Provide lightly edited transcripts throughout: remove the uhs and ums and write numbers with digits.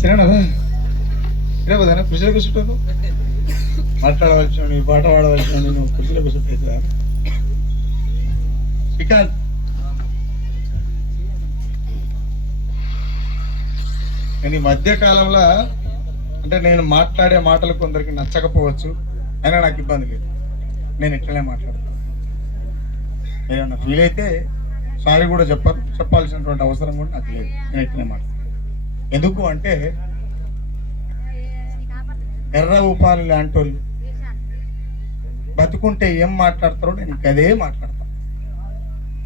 సరేనదా ఇదే కదా కృషిలో కూర్చుంటాను మాట్లాడవలసిన పాట పాడవలసిన నువ్వు కృషిలో కూర్చుంటా శ్రీకాంత్ నేను ఈ మధ్య కాలంలో అంటే నేను మాట్లాడే మాటలు కొందరికి నచ్చకపోవచ్చు అయినా నాకు ఇబ్బంది లేదు, నేను ఇట్లనే మాట్లాడతాను. ఏమన్నా ఫీల్ అయితే సారీ కూడా చెప్పాల్సినటువంటి అవసరం కూడా నాకు లేదు, నేను ఇట్లనే మాట్లాడతాను. ఎందుకు అంటే ఎర్ర ఉపాలి లాంటి వాళ్ళు బతుకుంటే ఏం మాట్లాడతారో నేను అదే మాట్లాడతాను.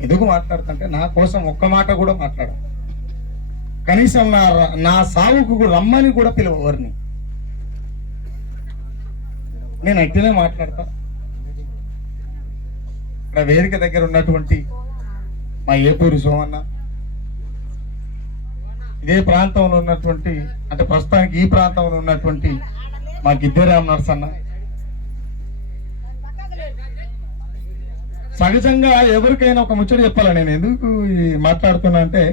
ఎందుకు మాట్లాడతాంటే నా కోసం ఒక్క మాట కూడా మాట్లాడాను, కనీసం నా సావుకు రమ్మని కూడా పిలవరిని, నేను అట్టినే మాట్లాడతా. ఇక్కడ వేదిక దగ్గర ఉన్నటువంటి మా ఏపూరి సోమన్న, ఇదే ప్రాంతంలో ఉన్నటువంటి అంటే ప్రస్తుతానికి ఈ ప్రాంతంలో ఉన్నటువంటి మా గిద్దెరామ్ నర్సన్న, సహజంగా ఎవరికైనా ఒక ముచ్చట చెప్పాలా. నేను ఎందుకు మాట్లాడుతున్నా అంటే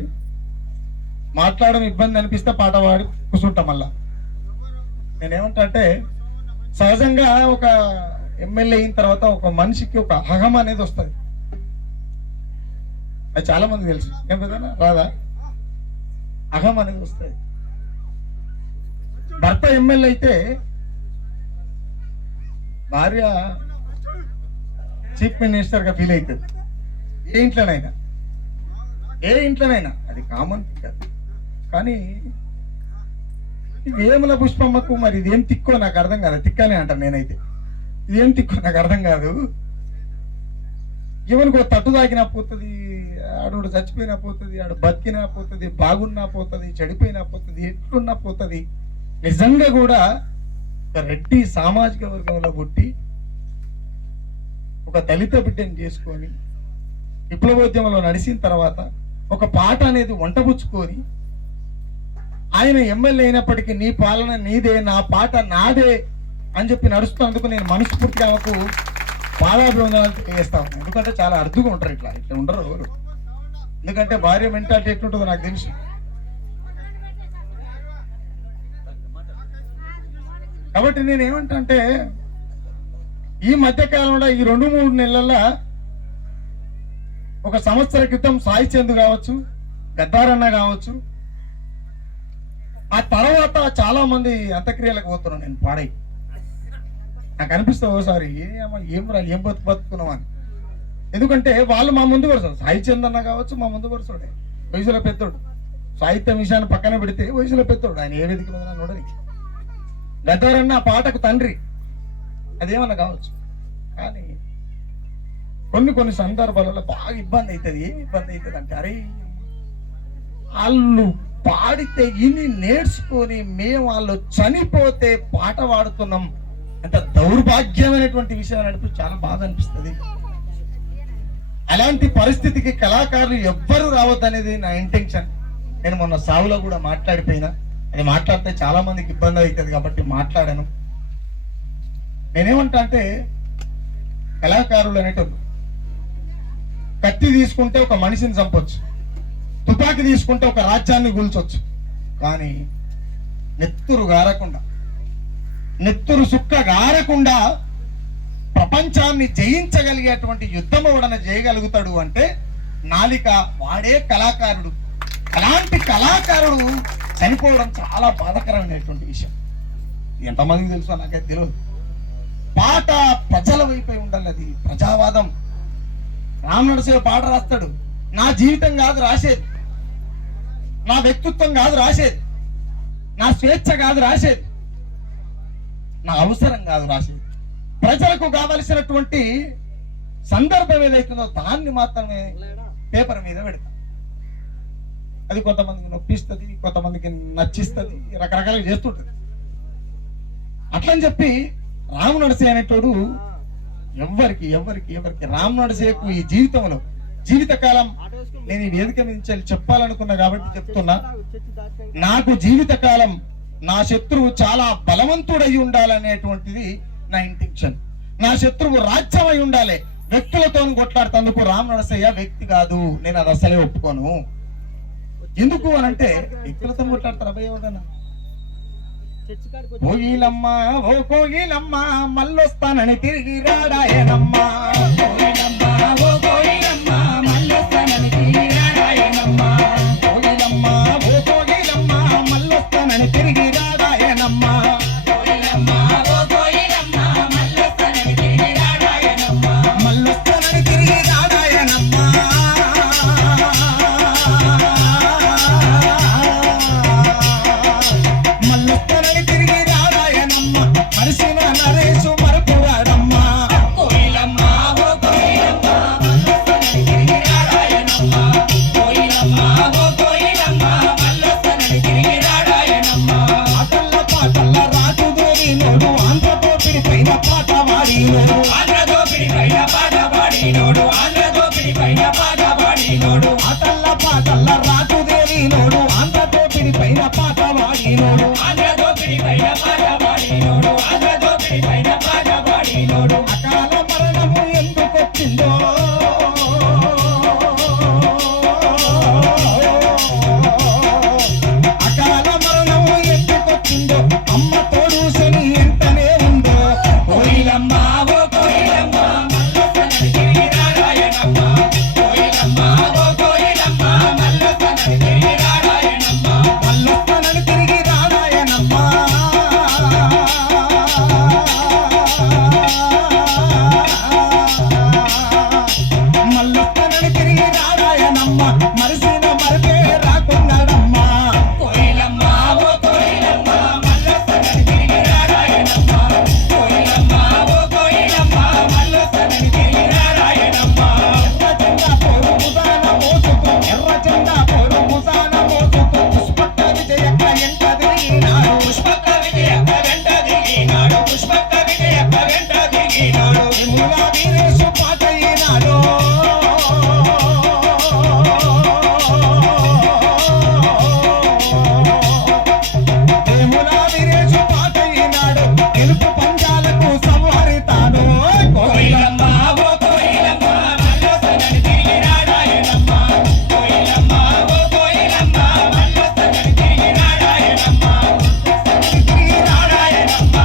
మాట్లాడడం ఇబ్బంది అనిపిస్తే పాట పాడి కూర్చుంటాం. మళ్ళా నేనేమంటా అంటే సహజంగా ఒక ఎమ్మెల్యే అయిన తర్వాత ఒక మనిషికి ఒక అహం అనేది వస్తుంది, అది చాలా మంది తెలుసు. ఏం కదా రాదా అహం అనేది వస్తుంది. భర్త ఎమ్మెల్యే అయితే భార్య చీఫ్ మినిస్టర్ గా ఫీల్ అవుతుంది. ఏ ఇంట్లోనైనా అది కామన్ కాదు. కానీ వేముల పుష్పమ్మకు మరి ఇదేం తిక్కో నాకు అర్థం కాదు. తిక్కనే అంటాను నేనైతే, ఇదేం తిక్కో నాకు అర్థం కాదు. ఎవరికి తట్టు తాకినా పోతుంది, ఆడు చచ్చిపోయినా పోతుంది, ఆడు బతికినా పోతుంది, బాగున్నా పోతుంది, చెడిపోయినా పోతుంది, ఎట్లున్నా పోతుంది. నిజంగా కూడా ఒక రెడ్డి సామాజిక వర్గంలో పుట్టి ఒక దళిత బిడ్డను చేసుకొని విప్లవోద్యమంలో నడిచిన తర్వాత ఒక పాట అనేది వంటబుచ్చుకొని ఆయన ఎమ్మెల్యే అయినప్పటికీ నీ పాలన నీదే, నా పాట నాదే అని చెప్పి నడుస్తున్నందుకు నేను మనస్ఫూర్తిగా ఆమెకు పాదాభివందనాలు తెలియజేస్తాను. ఎందుకంటే చాలా అర్థంగా ఉంటారు, ఇట్లా ఉండరు ఎవరు. ఎందుకంటే భార్య మెంటాలిటీ ఎట్లుంటుందో నాకు తెలుసు. కాబట్టి నేనేమంటా అంటే ఈ మధ్యకాలంలో ఈ 2-3 నెలల్లో ఒక సంవత్సర క్రితం సాయి చంద్ కావచ్చు, గద్దారన్న కావచ్చు, ఆ తర్వాత చాలా మంది అంత్యక్రియలకు పోతున్నాను నేను పాడై. నాకు అనిపిస్తా ఓసారి ఏం బతుకుతున్నామని. ఎందుకంటే వాళ్ళు మా ముందు వరుసడు, సాయి చంద్ అన్న కావచ్చు మా ముందు వరుసడే, వయసులో పెద్దోడు. సాహిత్య విషయాన్ని పక్కన పెడితే వయసులో పెద్దోడు, ఆయన ఏ వేదిక మీద నోడని. గద్దారన్న ఆ పాటకు తండ్రి, అదేమన్నా కావచ్చు. కానీ కొన్ని సందర్భాలలో బాగా ఇబ్బంది అవుతుంది. ఏమి ఇబ్బంది అవుతుంది అంటే అరే వాళ్ళు పాడితే ఇన్ని నేర్చుకొని మేము వాళ్ళు చనిపోతే పాట పాడుతున్నాం, అంత దౌర్భాగ్యమైనటువంటి విషయం అనిపిస్తుంది. చాలా బాధ అనిపిస్తుంది. అలాంటి పరిస్థితికి కళాకారులు ఎవ్వరు రావద్దనేది నా ఇంటెన్షన్. నేను మొన్న సావులో కూడా మాట్లాడిపోయినా, అది మాట్లాడితే చాలా మందికి ఇబ్బంది అవుతుంది కాబట్టి మాట్లాడాను. నేనేమంటా అంటే కళాకారులు అనేటప్పుడు కత్తి తీసుకుంటే ఒక మనిషిని చంపొచ్చు, తుపాకీ తీసుకుంటే ఒక రాజ్యాన్ని కూల్చొచ్చు. కానీ నెత్తురు సుక్క గారకుండా ప్రపంచాన్ని జయించగలిగేటువంటి యుద్ధం ఎవడన చేయగలుగుతాడు అంటే నాలిక, వాడే కళాకారుడు. అలాంటి కళాకారుడు చనిపోవడం చాలా బాధాకరమైనటువంటి విషయం. ఎంతమందికి తెలుసో నాకైతే తెలియదు. పాట ప్రజల వైపై ఉండాలి, అది ప్రజావాదం. రామనరసింహ పాట రాస్తాడు, నా జీవితం కాదు రాసేది, నా వ్యక్తిత్వం కాదు రాసేది, నా స్వేచ్ఛ కాదు రాసేది, నా అవసరం కాదు రాసేది, ప్రజలకు కావలసినటువంటి సందర్భం ఏదైతుందో దాన్ని మాత్రమే పేపర్ మీద పెడతా. అది కొంతమందికి నొప్పిస్తుంది, కొంతమందికి నచ్చిస్తుంది, రకరకాలుగా చేస్తుంటది. అట్లని చెప్పి రాము నరసే అనేటోడు ఎవరికి రాము నరసేకు ఈ జీవితంలో జీవితకాలం నేను ఈ వేదిక మీద చెప్పాలనుకున్నా కాబట్టి చెప్తున్నా. నాకు జీవితకాలం నా శత్రువు చాలా బలవంతుడై ఉండాలనేటువంటిది నా ఇంటెన్షన్. నా శత్రువు రాజ్యం అయి ఉండాలి. వ్యక్తులతో కొట్లాడుతందుకు రామ్ నరసయ్య వ్యక్తి కాదు, నేను అది అసలే ఒప్పుకోను. ఎందుకు అని అంటే వ్యక్తులతో కొట్లాడతారు అబ్బాయి ఎవడన్నా. కోయిలమ్మ ఓ కోయిలమ్మ మళ్ళొస్తానని తిరిగి రాడాయనమ్మ. కోయిలమ్మ ఓ కోయిలమ్మ మళ్ళొస్తానని తిరిగి రాడాయనమ్మ. కోయిలమ్మ ఓ కోయిలమ్మ మళ్ళొస్తానని తిరిగి రాడాయనమ్మ. కోయిలమ్మ ఓ కోయిలమ్మ మళ్ళొస్తానని తిరిగి రాడాయనమ్మ. మళ్ళొస్తానని తిరిగి రాడాయనమ్మ. మళ్ళొస్తానని తిరిగి రాడాయనమ్మ. మరిసిన నరేషు మరపురాడమ్మ. కోయిలమ్మ ఓ కోయిలమ్మ మళ్ళొస్తానని తిరిగి రాడాయనమ్మ. కోయిలమ్మ ఓ కోయిలమ్మ మళ్ళొస్తానని తిరిగి రాడాయనమ్మ. పాటల్ల పాటల్ల రాజుదేవి నోడు ఆంధ్రదోపిడి పైన పాట వాడినోడు. ఆంధ్రదోపిడి పైన పాట వాడినోడు. ఆంధ్రదోపిడి పైన పాట వాడినోడు. పాటల్ల పాటల్ల రాజుదేవి నోడు ఆంధ్రదోపిడి పైన పాట వాడినోడు. ఆంధ్రదోపిడి పైన పాట వాడినోడు. ఆంధ్రదోపిడి పైన పాట వాడినోడు. అకాల మరణము ఎందుకొచ్చిందో అకాల మరణము ఎందుకొచ్చిందో అమ్మ తోడు శని ఎంతనే ఉందో. కోయిలమ్మ ఓ కోయిలమ్మ మళ్ళొస్తానని తిరిగి రాడాయనమ్మ. కోయిలమ్మ ఓ కోయిలమ్మ మళ్ళొస్తానని తిరిగి రాడాయనమ్మ. మళ్ళొస్తానని తిరిగి రాడాయనమ్మ. మళ్ళొస్తానని తిరిగి రాడాయనమ్మ. మరిసిన మరిపే రాకున్నాడమ్మ. కోయిలమ్మ ఓ కోయిలమ్మ మళ్ళొస్తానని తిరిగి రాడాయనమ్మ. కోయిలమ్మ ఓ కోయిలమ్మ మళ్ళొస్తానని తిరిగి రాడాయనమ్మ. ఎర్ర జెండా పోరు ముసాన మోసుకు పుష్పక్క విజయక్క ఎంట దిగినాడు. పుష్పక్క విజయక్క వెంట దిగినాడు. పుష్పక్క విజయక్క వెంట దిగినాడు. ముల్లా వీరేశు పాట ఈనాడు. ముల్లా వీరేశు పాట ఈనాడు. గెలుపు పంజాలకు సంహరితాడు. కోయిలమ్మ ఓ కోయిలమ్మ మళ్ళొస్తానని తిరిగి రాడాయనమ్మ. కోయిలమ్మ ఓ కోయిలమ్మ మళ్ళొస్తానని తిరిగి రాడాయనమ్మ. తిరిగి రాడాయనమ్మ.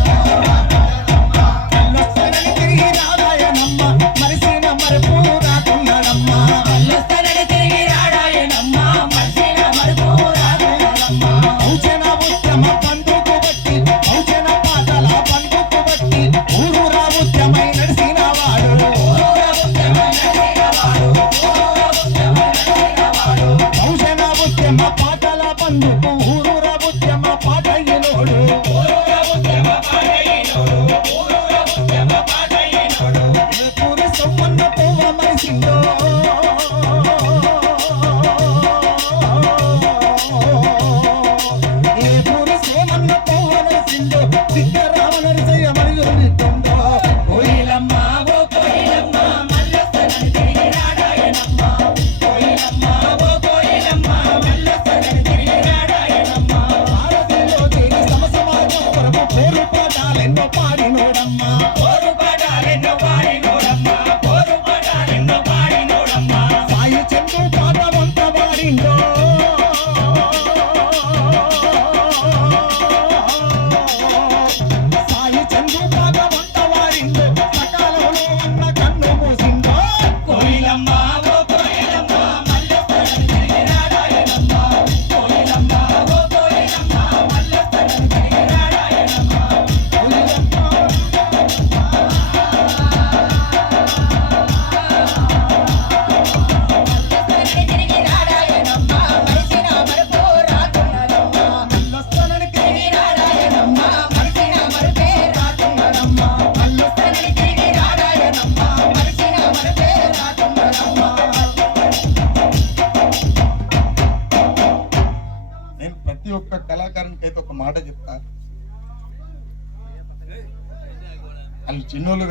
తిరిగి రాడాయనమ్మ. మళ్ళొస్తానని తిరిగి రాడాయనమ్మ. మరిసిన మరపు రాకున్నాడమ్మ. మళ్ళొస్తానని తిరిగి రాడాయనమ్మ. మరిసిన మరపు రాకున్నాడమ్మ. బహుజన ఉద్యమ బంధుకు బట్టి బహుజన పాటల బంధుకు బట్టి ఊరూరా ఉద్యమై నడిసిన వాడు. ఊరూరా ఉద్యమై నడిసిన వాడు. ఊరూరా ఉద్యమై నడిసిన వాడు. బహుజన ఉద్యమ పాటల బంధుకు ఊరూరా ఉద్యమ పాటయ్యనోడు. ఊరూరా ఉద్యమ పాటయ్యనోడు. ఊరూరా ఉద్యమ పాటయ్యనోడు. ఏ పూరి సొమ్మన్న పువ్వ మరిసిందో. ఏ పూరి సోమన్న పువ్వ మరిసిందో. సిద్ధరామ నరసయ్య మరిగొనిస్తుందో. కోయిలమ్మ ఓ కోయిలమ్మ మళ్ళొస్తానని తిరిగి రాడాయనమ్మ. కోయిలమ్మ ఓ కోయిలమ్మ మళ్ళొస్తానని తిరిగి రాడాయనమ్మ. భారతీయులో చేరి సమసమాజం కొరకు పోరు పాఠాలెన్నో పాడినోడమ్మ. పోరు పాఠాలెన్నో పాడినోడమ్మ. పోరు పాఠాలెన్నో పాడినోడమ్మ. సాయి చంద్రు పాట వంత వాడిందో. సాయి చంద్రు పాట వంత వాడిందో. సకాలంలో అన్న కన్ను మూసిందో. కోయిలమ్మ ఓ కోయిలమ్మ మళ్ళొస్తానని తిరిగి రాడాయనమ్మ. కోయిలమ్మ ఓ కోయిలమ్మ మళ్ళొస్తానని తిరిగి రాడాయనమ్మ. కోయిలమ్మ తిరిగి రాడాయనమ్మ. మరిసిన మరపు రాకున్నాడమ్మ. మళ్ళొస్తానని తిరిగి రాడాయనమ్మ. మరిసిన మరపే రాకున్నాడమ్మ. మళ్ళొస్తానని తిరిగి రాడాయనమ్మ. మరిసిన మరపే రాకున్నాడమ్మ. నేను ప్రతి ఒక్క కళాకారునికి అయితే ఒక మాట చెప్తా. వాళ్ళు చిన్నోళ్ళు